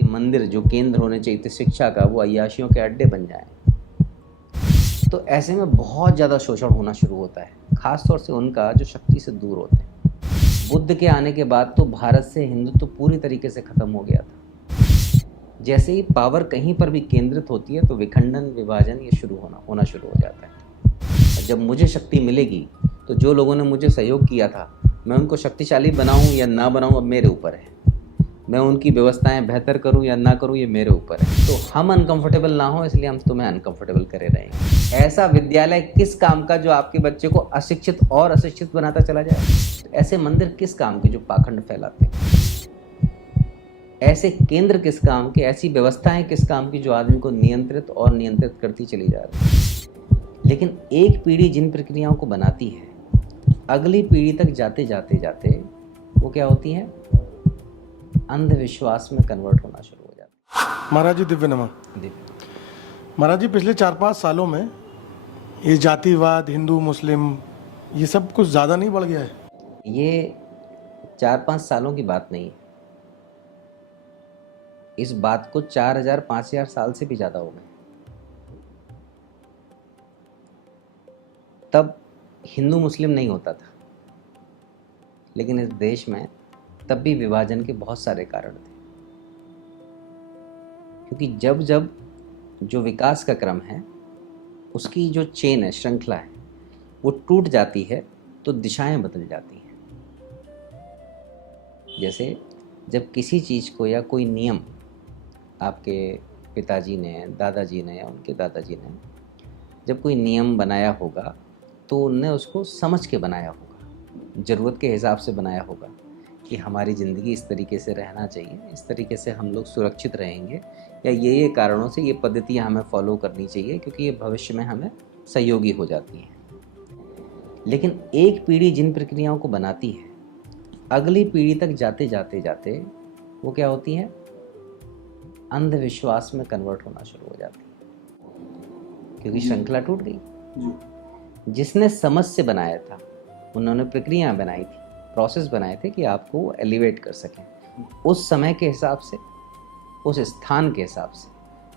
आपकी मंदिर जो केंद्र होने चाहिए थे शिक्षा का, वो अय्याशियों के अड्डे बन जाएं। तो ऐसे में बहुत ज़्यादा शोषण होना शुरू होता है, ख़ास तौर से उनका जो शक्ति से दूर होते हैं। बुद्ध के आने के बाद तो भारत से हिंदुत्व पूरी तरीके से ख़त्म हो गया था। जैसे ही पावर कहीं पर भी केंद्रित होती है तो विखंडन, विभाजन ये होना शुरू हो जाता है। जब मुझे शक्ति मिलेगी तो जो लोगों ने मुझे सहयोग किया था, मैं उनको शक्तिशाली बनाऊं या ना बनाऊं, अब मेरे ऊपर है। मैं उनकी व्यवस्थाएं बेहतर करूं या ना करूं, ये मेरे ऊपर है। तो हम अनकंफर्टेबल ना हो, इसलिए हम तुम्हें अनकंफर्टेबल करे रहेंगे। ऐसा विद्यालय किस काम का जो आपके बच्चे को अशिक्षित और अशिक्षित बनाता चला जाए? तो ऐसे मंदिर किस काम के जो पाखंड फैलाते हैं? ऐसे केंद्र किस काम के, ऐसी व्यवस्थाएं किस काम की जो आदमी को नियंत्रित और नियंत्रित करती चली जा रही है? लेकिन एक पीढ़ी जिन प्रक्रियाओं को बनाती है, अगली पीढ़ी तक जाते जाते जाते वो क्या होती है? अंधविश्वास में कन्वर्ट होना शुरू हो जाता है। महाराज जी दिव्य नमः। दिव्य। महाराज जी पिछले 4-5 सालों में ये जातिवाद, हिंदू मुस्लिम, ये सब कुछ ज़्यादा नहीं बढ़ गया है? ये 4-5 सालों की बात नहीं है, इस बात को 4000-5000 साल से भी ज़्यादा हो गए। तब हिंदू मुस्लिम नहीं होता था, लेकिन इस देश में तब भी विभाजन के बहुत सारे कारण थे। क्योंकि जब जब जो विकास का क्रम है, उसकी जो चेन है, श्रृंखला है, वो टूट जाती है तो दिशाएं बदल जाती हैं। जैसे जब किसी चीज़ को या कोई नियम आपके पिताजी ने, दादाजी ने या उनके दादाजी ने जब कोई नियम बनाया होगा तो उनने उसको समझ के बनाया होगा, ज़रूरत के हिसाब से बनाया होगा कि हमारी ज़िंदगी इस तरीके से रहना चाहिए, इस तरीके से हम लोग सुरक्षित रहेंगे, या ये कारणों से ये पद्धतियाँ हमें फॉलो करनी चाहिए क्योंकि ये भविष्य में हमें सहयोगी हो जाती हैं। लेकिन एक पीढ़ी जिन प्रक्रियाओं को बनाती है, अगली पीढ़ी तक जाते जाते जाते वो क्या होती है? अंधविश्वास में कन्वर्ट होना शुरू हो जाती है, क्योंकि श्रृंखला टूट गई। जिसने समझ से बनाया था, उन्होंने प्रक्रियाएं बनाई थी, प्रोसेस बनाए थे कि आपको एलिवेट कर सकें उस समय के हिसाब से, उस स्थान के हिसाब से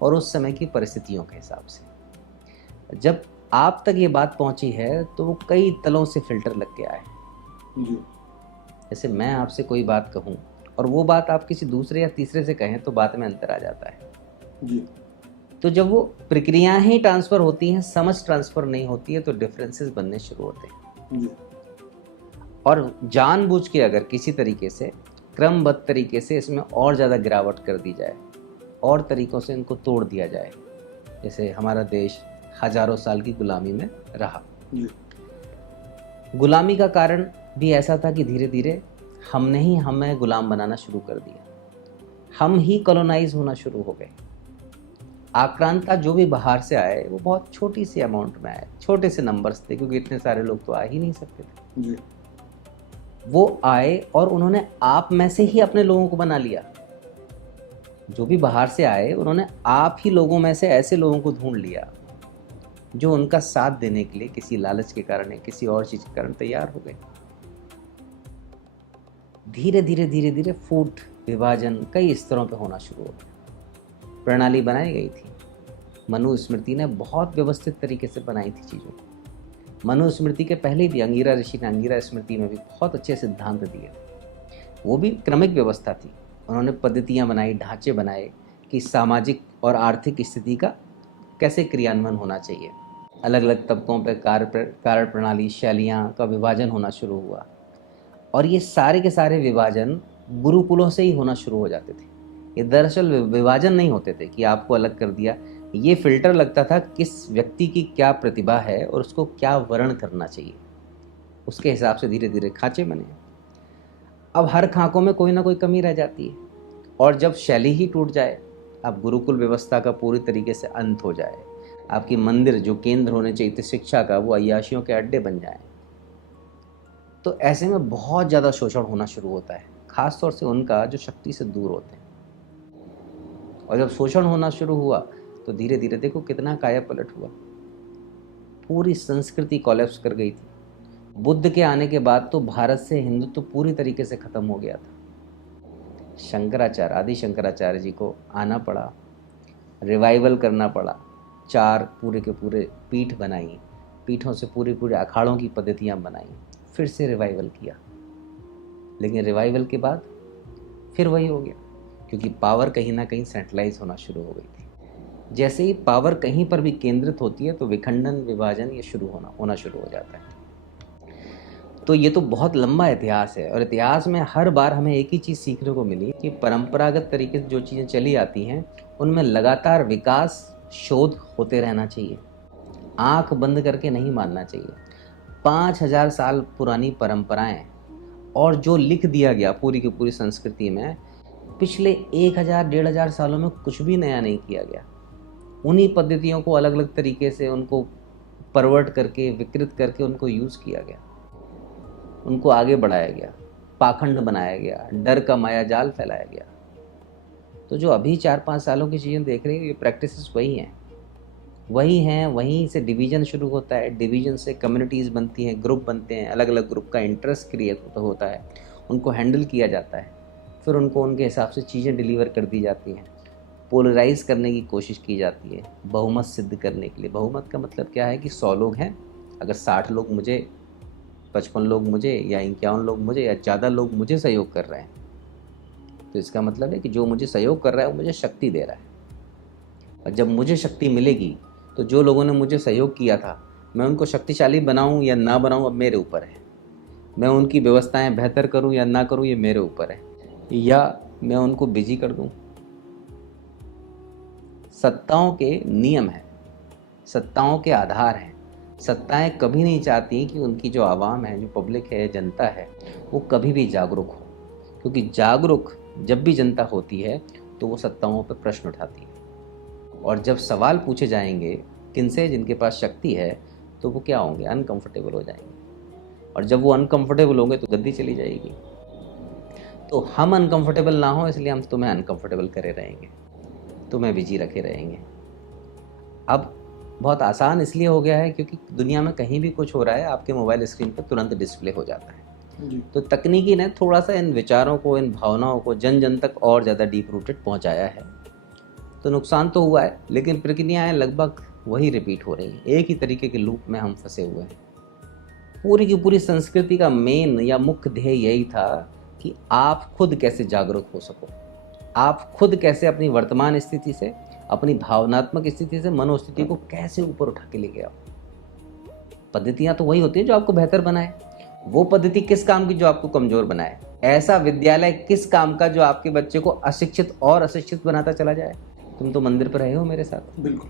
और उस समय की परिस्थितियों के हिसाब से। जब आप तक ये बात पहुंची है तो वो कई तलों से फिल्टर लग के आए। जैसे मैं आपसे कोई बात कहूं और वो बात आप किसी दूसरे या तीसरे से कहें तो बात में अंतर आ जाता है। तो जब वो प्रक्रियाएं ही ट्रांसफर होती हैं, समझ ट्रांसफर नहीं होती है, तो डिफरेंसेस बनने शुरू होते हैं। और जानबूझ के अगर किसी तरीके से क्रमबद्ध तरीके से इसमें और ज़्यादा गिरावट कर दी जाए और तरीक़ों से इनको तोड़ दिया जाए, जैसे हमारा देश हज़ारों साल की गुलामी में रहा। गुलामी का कारण भी ऐसा था कि धीरे धीरे हमने ही हमें गुलाम बनाना शुरू कर दिया, हम ही कॉलोनाइज होना शुरू हो गए। आक्रांता जो भी बाहर से आए वो बहुत छोटी सी अमाउंट में आए, छोटे से नंबर्स थे, क्योंकि इतने सारे लोग तो आ ही नहीं सकते थे। वो आए और उन्होंने आप में से ही अपने लोगों को बना लिया। जो भी बाहर से आए उन्होंने आप ही लोगों में से ऐसे लोगों को ढूंढ लिया जो उनका साथ देने के लिए किसी लालच के कारण या किसी और चीज़ के कारण तैयार हो गए। धीरे धीरे धीरे धीरे फूट, विभाजन कई स्तरों पे होना शुरू हो गया। प्रणाली बनाई गई थी, मनुस्मृति ने बहुत व्यवस्थित तरीके से बनाई थी चीज़ों को। मनुस्मृति के पहले भी अंगिरा ऋषि ने अंगिरा स्मृति में भी बहुत अच्छे सिद्धांत दिए। वो भी क्रमिक व्यवस्था थी, उन्होंने पद्धतियाँ बनाई, ढांचे बनाए कि सामाजिक और आर्थिक स्थिति का कैसे क्रियान्वयन होना चाहिए। अलग अलग तबकों पर कार्य प्रणाली, शैलियाँ का विभाजन होना शुरू हुआ। और ये सारे के सारे विभाजन गुरुकुलों से ही होना शुरू हो जाते थे। ये दरअसल विभाजन नहीं होते थे कि आपको अलग कर दिया, ये फिल्टर लगता था किस व्यक्ति की क्या प्रतिभा है और उसको क्या वर्ण करना चाहिए, उसके हिसाब से धीरे धीरे खांचे बने। अब हर खाकों में कोई ना कोई कमी रह जाती है, और जब शैली ही टूट जाए, अब गुरुकुल व्यवस्था का पूरी तरीके से अंत हो जाए, आपकी मंदिर जो केंद्र होने चाहिए थे शिक्षा का, वो अय्याशियों के अड्डे बन जाए, तो ऐसे में बहुत ज़्यादा शोषण होना शुरू होता है, ख़ास तौर से उनका जो शक्ति से दूर होते हैं। और जब शोषण होना शुरू हुआ तो धीरे धीरे देखो कितना काया पलट हुआ, पूरी संस्कृति कोलैप्स कर गई थी। बुद्ध के आने के बाद तो भारत से हिंदुत्व पूरी तरीके से ख़त्म हो गया था। शंकराचार्य, आदि शंकराचार्य जी को आना पड़ा, रिवाइवल करना पड़ा। 4 पूरे के पूरे पीठ बनाई, पीठों से पूरे पूरे अखाड़ों की पद्धतियाँ बनाई, फिर से रिवाइवल किया। लेकिन रिवाइवल के बाद फिर वही हो गया, क्योंकि पावर कहीं ना कहीं सेंट्रलाइज होना शुरू हो गई थी। जैसे ही पावर कहीं पर भी केंद्रित होती है तो विखंडन, विभाजन ये शुरू होना शुरू हो जाता है। तो ये तो बहुत लंबा इतिहास है, और इतिहास में हर बार हमें एक ही चीज़ सीखने को मिली कि परंपरागत तरीके से जो चीज़ें चली आती हैं उनमें लगातार विकास, शोध होते रहना चाहिए। आंख बंद करके नहीं मानना चाहिए। 5000 साल पुरानी परंपराएं और जो लिख दिया गया पूरी की पूरी संस्कृति में, पिछले 1000-1500 सालों में कुछ भी नया नहीं किया गया। उन्हीं पद्धतियों को अलग अलग तरीके से उनको परवर्ट करके, विकृत करके उनको यूज़ किया गया, उनको आगे बढ़ाया गया, पाखंड बनाया गया, डर का माया जाल फैलाया गया। तो जो अभी 4-5 सालों की चीज़ें देख रही है, ये प्रैक्टिसेस वही हैं। वहीं से डिवीज़न शुरू होता है, डिवीज़न से कम्युनिटीज़ बनती हैं, ग्रुप बनते हैं, अलग अलग ग्रुप का इंटरेस्ट क्रिएट होता है, उनको हैंडल किया जाता है, फिर उनको उनके हिसाब से चीज़ें डिलीवर कर दी जाती हैं, पोलराइज करने की कोशिश की जाती है, बहुमत सिद्ध करने के लिए। बहुमत का मतलब क्या है कि 100 लोग हैं, अगर 60 लोग मुझे, 55 लोग मुझे, या 51 लोग मुझे, या ज़्यादा लोग मुझे सहयोग कर रहे हैं, तो इसका मतलब है कि जो मुझे सहयोग कर रहा है वो मुझे शक्ति दे रहा है। और जब मुझे शक्ति मिलेगी तो जो लोगों ने मुझे सहयोग किया था, मैं उनको शक्तिशाली बनाऊं या ना बनाऊं, अब मेरे ऊपर है। मैं उनकी व्यवस्थाएं बेहतर करूं या ना करूं, ये मेरे ऊपर है, या मैं उनको बिजी कर दूं। सत्ताओं के नियम हैं, सत्ताओं के आधार हैं। सत्ताएं कभी नहीं चाहती कि उनकी जो आवाम है, जो पब्लिक है, जनता है, वो कभी भी जागरूक हो, क्योंकि जागरूक जब भी जनता होती है तो वो सत्ताओं पर प्रश्न उठाती है। और जब सवाल पूछे जाएंगे किनसे, जिनके पास शक्ति है, तो वो क्या होंगे, अनकंफर्टेबल हो जाएंगे। और जब वो अनकंफर्टेबल होंगे तो गद्दी चली जाएगी। तो हम अनकंफर्टेबल ना हो, इसलिए हम तुम्हें अनकंफर्टेबल करे रहेंगे, तुम्हें बिजी रखे रहेंगे। अब बहुत आसान इसलिए हो गया है क्योंकि दुनिया में कहीं भी कुछ हो रहा है, आपके मोबाइल स्क्रीन पर तुरंत डिस्प्ले हो जाता है। तो तकनीकी ने थोड़ा सा इन विचारों को, इन भावनाओं को जन जन तक और ज़्यादा डीप रूटेड पहुंचाया है। तो नुकसान तो हुआ है, लेकिन प्रक्रियाएं लगभग वही रिपीट हो रही हैं। एक ही तरीके के लूप में हम फंसे हुए हैं। पूरी की पूरी संस्कृति का मेन या मुख्य ध्येय यही था कि आप खुद कैसे जागरूक हो सको, आप खुद कैसे अपनी वर्तमान स्थिति से, अपनी भावनात्मक स्थिति से मनोस्थिति को कैसे ऊपर उठा के लेके आओ। पद्धतियां तो वही होती है जो आपको बेहतर बनाए। वो पद्धति किस काम की जो आपको कमजोर बनाए? ऐसा विद्यालय किस काम का जो आपके बच्चे को अशिक्षित और अशिक्षित बनाता चला जाए? तुम तो मंदिर पर रहे हो मेरे साथ। बिल्कुल।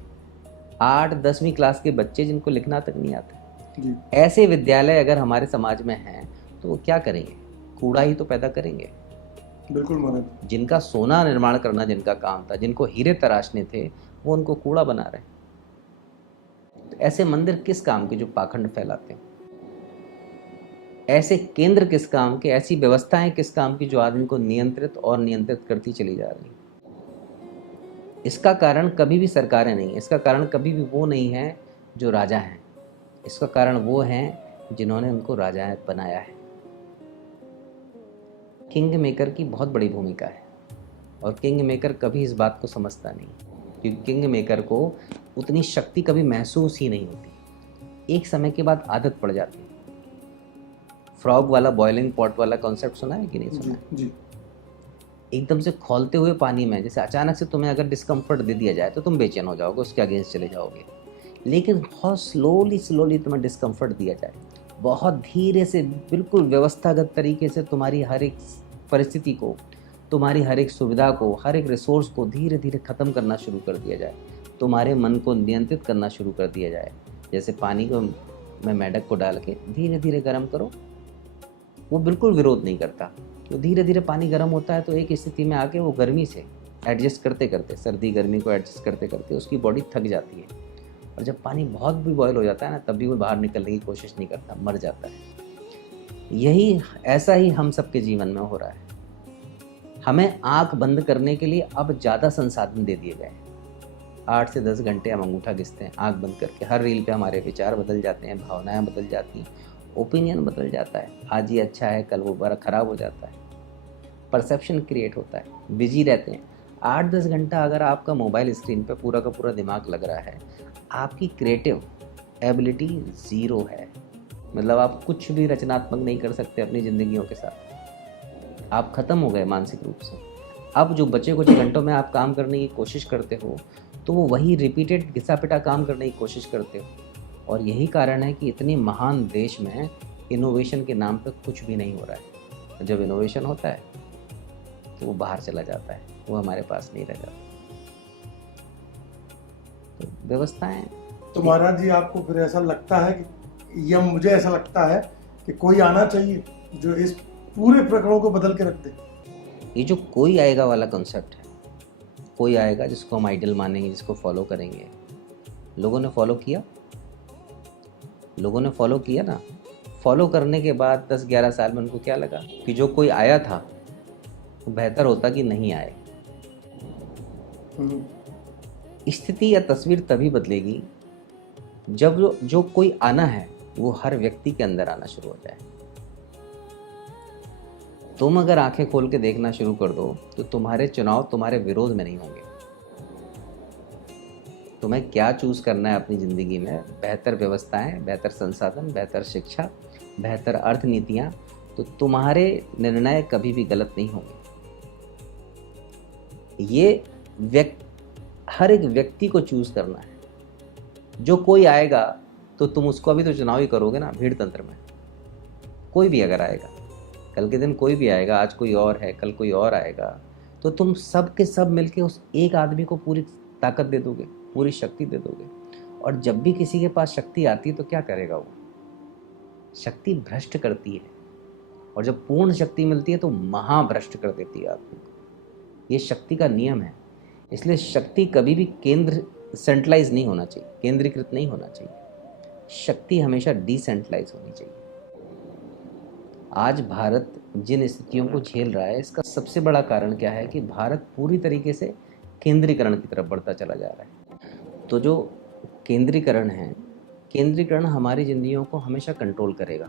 8-10वीं क्लास के बच्चे जिनको लिखना तक नहीं आता, जी। ऐसे विद्यालय अगर हमारे समाज में हैं तो वो क्या करेंगे? कूड़ा ही तो पैदा करेंगे। बिल्कुल महाराज। जिनका सोना निर्माण करना जिनका काम था, जिनको हीरे तराशने थे, वो उनको कूड़ा बना रहे हैं। तो ऐसे मंदिर किस काम के जो पाखंड फैलाते हैं? ऐसे केंद्र किस काम के, ऐसी व्यवस्थाएं किस काम की जो आदमी को नियंत्रित और नियंत्रित करती चली जा रही? इसका कारण कभी भी सरकारें नहीं, इसका कारण कभी भी वो नहीं है जो राजा हैं, इसका कारण वो हैं जिन्होंने उनको राजा बनाया है। किंग मेकर की बहुत बड़ी भूमिका है, और किंग मेकर कभी इस बात को समझता नहीं, क्योंकि किंग मेकर को उतनी शक्ति कभी महसूस ही नहीं होती। एक समय के बाद आदत पड़ जाती है। फ्रॉग वाला, बॉइलिंग पॉट वाला कॉन्सेप्ट सुना है कि नहीं सुना है? जी। एकदम से खौलते हुए पानी में जैसे अचानक से तुम्हें अगर डिस्कम्फर्ट दे दिया जाए तो तुम बेचैन हो जाओगे, उसके अगेंस्ट चले जाओगे। लेकिन बहुत स्लोली तुम्हें डिस्कम्फर्ट दिया जाए, बहुत धीरे से, बिल्कुल व्यवस्थागत तरीके से तुम्हारी हर एक परिस्थिति को, तुम्हारी हर एक सुविधा को, हर एक रिसोर्स को धीरे धीरे ख़त्म करना शुरू कर दिया जाए, तुम्हारे मन को नियंत्रित करना शुरू कर दिया जाए। जैसे पानी को में मेंढक को डाल के धीरे धीरे गर्म करो, वो बिल्कुल विरोध नहीं करता। तो धीरे धीरे पानी गर्म होता है तो एक स्थिति में आके वो गर्मी से एडजस्ट करते करते, सर्दी गर्मी को एडजस्ट करते करते उसकी बॉडी थक जाती है। और जब पानी बहुत भी बॉयल हो जाता है ना, तब भी वो बाहर निकलने की कोशिश नहीं करता, मर जाता है। यही ऐसा ही हम सबके जीवन में हो रहा है। हमें आंख बंद करने के लिए अब ज़्यादा संसाधन दे दिए गए हैं। 8 से 10 घंटे हम अंगूठा घिसते हैं आंख बंद करके। हर रील पे हमारे विचार बदल जाते हैं, भावनाएं बदल जाती हैं, ओपिनियन बदल जाता है। आज ये अच्छा है, कल वो बड़ा ख़राब हो जाता है। परसेप्शन क्रिएट होता है, बिजी रहते हैं। 8-10 घंटा अगर आपका मोबाइल स्क्रीन पे पूरा का पूरा दिमाग लग रहा है, आपकी क्रिएटिव एबिलिटी ज़ीरो है। मतलब आप कुछ भी रचनात्मक नहीं कर सकते अपनी ज़िंदगियों के साथ। आप ख़त्म हो गए मानसिक रूप से। अब जो बचे कुछ घंटों में आप काम करने की कोशिश करते हो, तो वो वही रिपीटेड घिसा पिटा काम करने की कोशिश करते हो। और यही कारण है कि इतने महान देश में इनोवेशन के नाम पे कुछ भी नहीं हो रहा है। जब इनोवेशन होता है तो वो बाहर चला जाता है, वो हमारे पास नहीं रह जाता। तो व्यवस्थाएं। तो महाराज जी, आपको फिर ऐसा लगता है कि, या मुझे ऐसा लगता है कि कोई आना चाहिए जो इस पूरे प्रकरणों को बदल के रख दे। ये जो कोई आएगा वाला कॉन्सेप्ट है, कोई आएगा जिसको हम आइडल मानेंगे, जिसको फॉलो करेंगे। लोगों ने फॉलो किया ना। फॉलो करने के बाद 10-11 साल में उनको क्या लगा कि जो कोई आया था वो बेहतर होता कि नहीं आए। स्थिति या तस्वीर तभी बदलेगी जब जो कोई आना है वो हर व्यक्ति के अंदर आना शुरू हो जाए। तुम अगर आंखें खोल के देखना शुरू कर दो तो तुम्हारे चुनाव तुम्हारे विरोध में नहीं होंगे। तुम्हें क्या चूज करना है अपनी जिंदगी में, बेहतर व्यवस्थाएं, बेहतर संसाधन, बेहतर शिक्षा, बेहतर अर्थनीतियां, तो तुम्हारे निर्णय कभी भी गलत नहीं होंगे। ये हर एक व्यक्ति को चूज करना है। जो कोई आएगा तो तुम उसको अभी तो चुनाव ही करोगे ना, भीड़ तंत्र में। कोई भी अगर आएगा, कल के दिन कोई भी आएगा, आज कोई और है, कल कोई और आएगा, तो तुम सब के सब मिलके उस एक आदमी को पूरी ताकत दे दोगे, पूरी शक्ति दे दोगे। और जब भी किसी के पास शक्ति आती है तो क्या करेगा वो? शक्ति भ्रष्ट करती है, और जब पूर्ण शक्ति मिलती है तो महाभ्रष्ट कर देती है आदमी को। ये शक्ति का नियम है। इसलिए शक्ति कभी भी सेंट्रलाइज नहीं होना चाहिए, केंद्रीकृत नहीं होना चाहिए। शक्ति हमेशा डिसेंट्रलाइज होनी चाहिए। आज भारत जिन स्थितियों को झेल रहा है, इसका सबसे बड़ा कारण क्या है कि भारत पूरी तरीके से केंद्रीकरण की तरफ बढ़ता चला जा रहा है। तो जो केंद्रीकरण हमारी जिंदगियों को हमेशा कंट्रोल करेगा,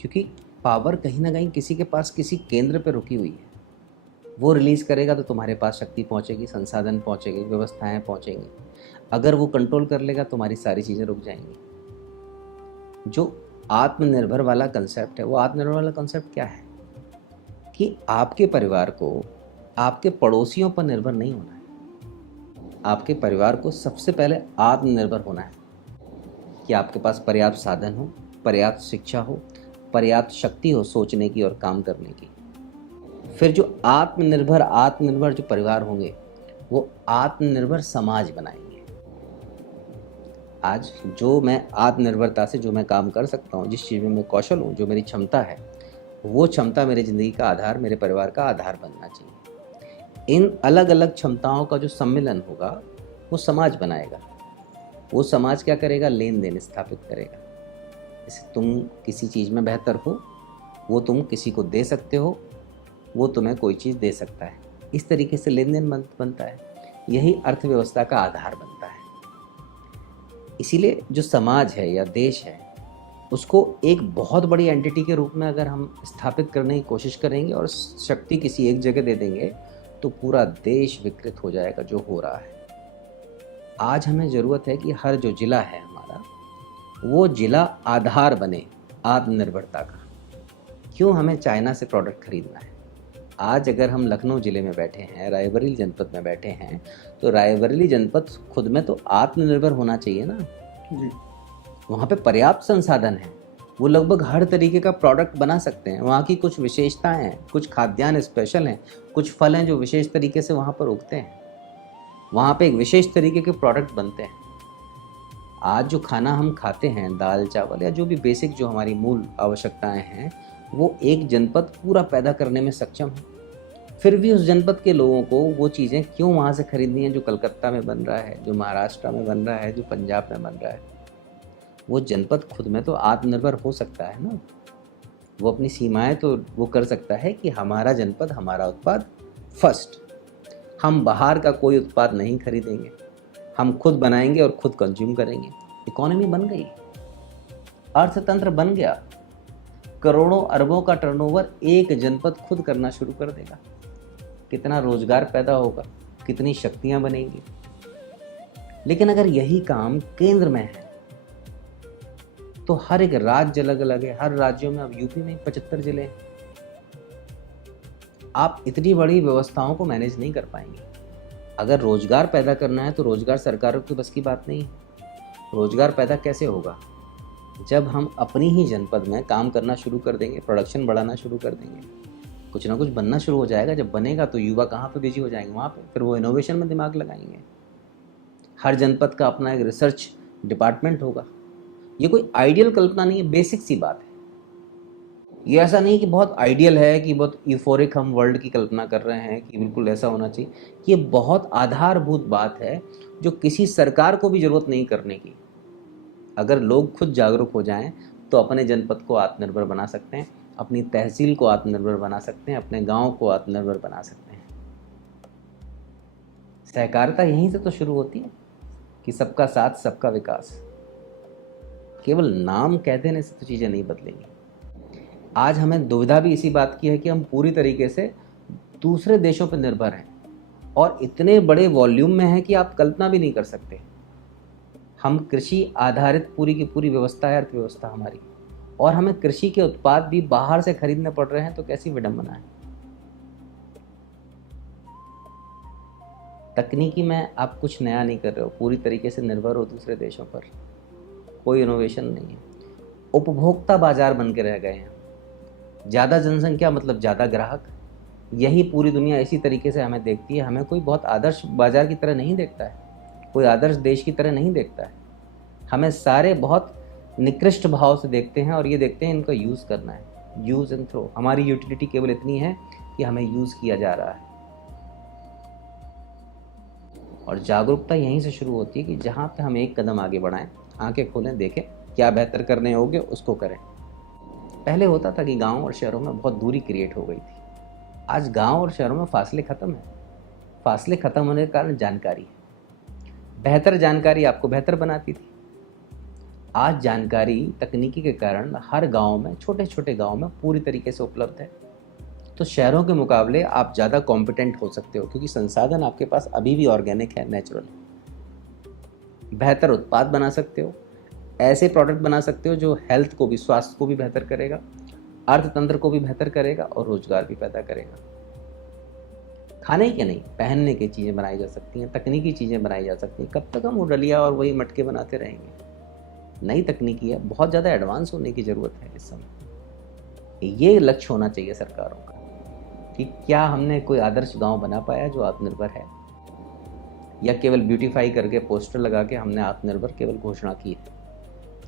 क्योंकि पावर कहीं ना कहीं किसी के पास किसी केंद्र पर रुकी हुई है। वो रिलीज़ करेगा तो तुम्हारे पास शक्ति पहुंचेगी, संसाधन पहुंचेगी, व्यवस्थाएं पहुंचेंगी। अगर वो कंट्रोल कर लेगा तुम्हारी सारी चीज़ें रुक जाएंगी। जो आत्मनिर्भर वाला कंसेप्ट है, वो आत्मनिर्भर वाला कंसेप्ट क्या है कि आपके परिवार को आपके पड़ोसियों पर निर्भर नहीं होना है। आपके परिवार को सबसे पहले आत्मनिर्भर होना है कि आपके पास पर्याप्त साधन हो, पर्याप्त शिक्षा हो, पर्याप्त शक्ति हो सोचने की और काम करने की। फिर जो आत्मनिर्भर जो परिवार होंगे वो आत्मनिर्भर समाज बनाएंगे। आज जो मैं आत्मनिर्भरता से जो मैं काम कर सकता हूँ, जिस चीज़ में मैं कौशल हूँ, जो मेरी क्षमता है, वो क्षमता मेरी ज़िंदगी का आधार, मेरे परिवार का आधार बनना चाहिए। इन अलग अलग क्षमताओं का जो सम्मिलन होगा वो समाज बनाएगा। वो समाज क्या करेगा? लेन देन स्थापित करेगा। जैसे तुम किसी चीज़ में बेहतर हो, वो तुम किसी को दे सकते हो, वो तुम्हें कोई चीज़ दे सकता है। इस तरीके से लेन देन बनता है। यही अर्थव्यवस्था का आधार बनता है। इसीलिए जो समाज है या देश है, उसको एक बहुत बड़ी एंटिटी के रूप में अगर हम स्थापित करने की कोशिश करेंगे और शक्ति किसी एक जगह दे देंगे तो पूरा देश विकृत हो जाएगा, जो हो रहा है। आज हमें ज़रूरत है कि हर जो जिला है हमारा, वो जिला आधार बने आत्मनिर्भरता का। क्यों हमें चाइना से प्रोडक्ट खरीदना है? आज अगर हम लखनऊ ज़िले में बैठे हैं, रायबरेली जनपद में बैठे हैं, तो रायबरेली जनपद खुद में तो आत्मनिर्भर होना चाहिए ना जी। वहाँ पे पर्याप्त संसाधन है, वो लगभग हर तरीके का प्रोडक्ट बना सकते हैं। वहाँ की कुछ विशेषताएं हैं, कुछ खाद्यान्न स्पेशल हैं, कुछ फल हैं जो विशेष तरीके से वहाँ पर उगते हैं। वहाँ पे एक विशेष तरीके के प्रोडक्ट बनते हैं। आज जो खाना हम खाते हैं, दाल चावल या जो भी बेसिक जो हमारी मूल आवश्यकताएं हैं, वो एक जनपद पूरा पैदा करने में सक्षम है। फिर भी उस जनपद के लोगों को वो चीज़ें क्यों वहाँ से खरीदनी है जो कलकत्ता में बन रहा है, जो महाराष्ट्र में बन रहा है, जो पंजाब में बन रहा है? वो जनपद खुद में तो आत्मनिर्भर हो सकता है ना। वो अपनी सीमाएं तो वो कर सकता है कि हमारा जनपद, हमारा उत्पाद फर्स्ट, हम बाहर का कोई उत्पाद नहीं खरीदेंगे, हम खुद बनाएंगे और खुद कंज्यूम करेंगे। इकोनॉमी बन गई, अर्थतंत्र बन गया। करोड़ों अरबों का टर्नओवर एक जनपद खुद करना शुरू कर देगा। कितना रोजगार पैदा होगा, कितनी शक्तियां बनेंगी। लेकिन अगर यही काम केंद्र में है तो हर एक राज्य अलग अलग है। हर राज्यों में, अब यूपी में 75 जिले हैं। आप इतनी बड़ी व्यवस्थाओं को मैनेज नहीं कर पाएंगे। अगर रोजगार पैदा करना है तो रोजगार सरकारों की बस की बात नहीं है। रोजगार पैदा कैसे होगा? जब हम अपनी ही जनपद में काम करना शुरू कर देंगे, प्रोडक्शन बढ़ाना शुरू कर देंगे, कुछ ना कुछ बनना शुरू हो जाएगा। जब बनेगा तो युवा कहाँ पे बिजी हो जाएंगे? वहाँ पे। फिर वो इनोवेशन में दिमाग लगाएंगे। हर जनपद का अपना एक रिसर्च डिपार्टमेंट होगा। ये कोई आइडियल कल्पना नहीं है, बेसिक सी बात है। ये ऐसा नहीं कि बहुत आइडियल है, कि बहुत यूफोरिक हम वर्ल्ड की कल्पना कर रहे हैं कि बिल्कुल ऐसा होना चाहिए। ये बहुत आधारभूत बात है जो किसी सरकार को भी जरूरत नहीं करने की। अगर लोग खुद जागरूक हो जाएं तो अपने जनपद को आत्मनिर्भर बना सकते हैं, अपनी तहसील को आत्मनिर्भर बना सकते हैं, अपने गांव को आत्मनिर्भर बना सकते हैं। सहकारिता यहीं से तो शुरू होती है कि सबका साथ सबका विकास। केवल नाम कह देने से तो चीज़ें नहीं बदलेंगी। आज हमें दुविधा भी इसी बात की है कि हम पूरी तरीके से दूसरे देशों पर निर्भर हैं और इतने बड़े वॉल्यूम में है कि आप कल्पना भी नहीं कर सकते। हम कृषि आधारित पूरी की पूरी व्यवस्था है, अर्थव्यवस्था हमारी, और हमें कृषि के उत्पाद भी बाहर से खरीदने पड़ रहे हैं। तो कैसी विडंबना है। तकनीकी में आप कुछ नया नहीं कर रहे हो, पूरी तरीके से निर्भर हो दूसरे देशों पर। कोई इनोवेशन नहीं है। उपभोक्ता बाजार बन के रह गए हैं। ज़्यादा जनसंख्या मतलब ज़्यादा ग्राहक। यही पूरी दुनिया इसी तरीके से हमें देखती है। हमें कोई बहुत आदर्श बाजार की तरह नहीं देखता है, कोई आदर्श देश की तरह नहीं देखता है। हमें सारे बहुत निकृष्ट भाव से देखते हैं और ये देखते हैं इनका यूज़ करना है, यूज़ एंड थ्रो। हमारी यूटिलिटी केवल इतनी है कि हमें यूज़ किया जा रहा है। और जागरूकता यहीं से शुरू होती है कि जहाँ पे हम एक कदम आगे बढ़ाएं, आंखें खोलें, देखें क्या बेहतर करने होंगे, उसको करें। पहले होता था कि गांव और शहरों में बहुत दूरी क्रिएट हो गई थी। आज गांव और शहरों में फासले खत्म है। फासले खत्म होने के कारण जानकारी है। बेहतर जानकारी आपको बेहतर बनाती थी। आज जानकारी तकनीकी के कारण हर गांव में, छोटे छोटे गांव में पूरी तरीके से उपलब्ध है। तो शहरों के मुकाबले आप ज़्यादा कॉम्पिटेंट हो सकते हो क्योंकि संसाधन आपके पास अभी भी ऑर्गेनिक है, नेचुरल। बेहतर उत्पाद बना सकते हो, ऐसे प्रोडक्ट बना सकते हो जो हेल्थ को भी, स्वास्थ्य को भी बेहतर करेगा, अर्थतंत्र को भी बेहतर करेगा और रोजगार भी पैदा करेगा। खाने के नहीं, पहनने की चीज़ें बनाई जा सकती हैं, तकनीकी चीज़ें बनाई जा सकती हैं। कब तक हम वो डलिया और वही मटके बनाते रहेंगे? नई तकनीकी है, बहुत ज़्यादा एडवांस होने की ज़रूरत है इस समय। ये लक्ष्य होना चाहिए सरकारों का कि क्या हमने कोई आदर्श गांव बना पाया जो आत्मनिर्भर है, या केवल ब्यूटीफाई करके पोस्टर लगा के हमने आत्मनिर्भर केवल घोषणा की है।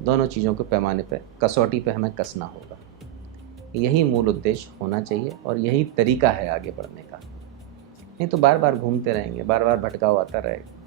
दोनों चीज़ों के पैमाने पे, कसौटी पे हमें कसना होगा। यही मूल उद्देश्य होना चाहिए और यही तरीका है आगे बढ़ने का। नहीं तो बार बार घूमते रहेंगे, बार बार भटकाव आता रहेगा।